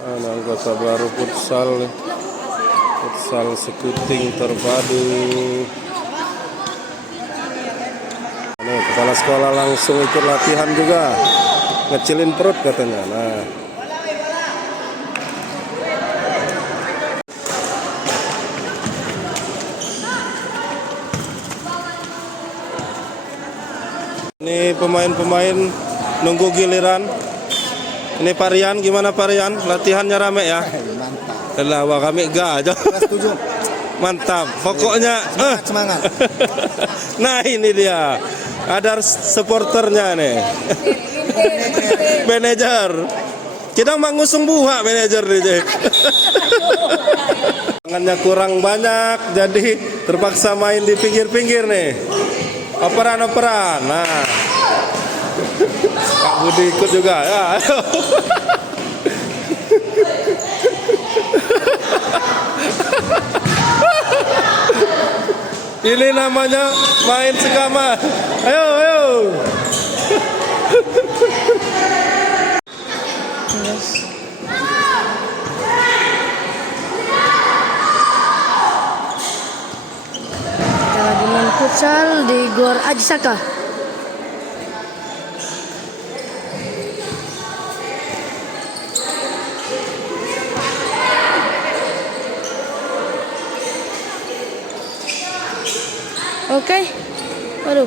Anggota baru futsal nih. Futsal Sekuting terpadu. Nih, kepala sekolah langsung ikut latihan juga. Ngecilin perut katanya. Nah. Ini pemain-pemain nunggu giliran. Ini Parian, gimana Parian? Latihannya rame ya? Mantap. Kenapa kami enggak aja? Setuju. Mantap. Pokoknya Semangat. Nah, ini dia. Ada supporternya nih. Manajer. Kita mau ngusung buah manajer nih. Tangannya kurang banyak, jadi terpaksa main di pinggir-pinggir nih. Operan-operan. Nah. Kak Budi ikut juga ya. Ini namanya main sekamar. Ayo, ayo. Kita lagi main futsal di Gor Ajisaka. Oke, aduh.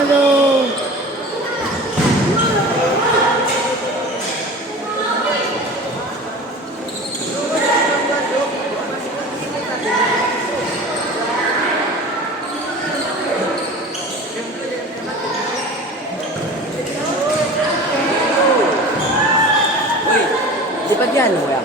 Aduh. Di bagian lo ya.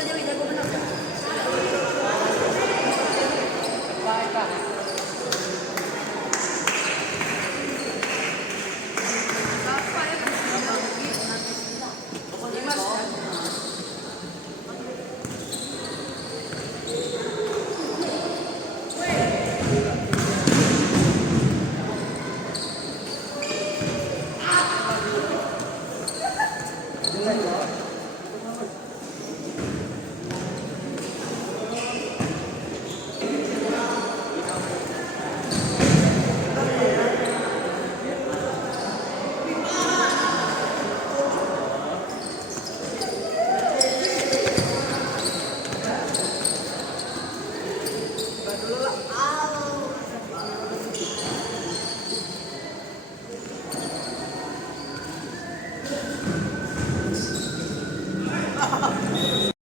Raja Wi jago benar.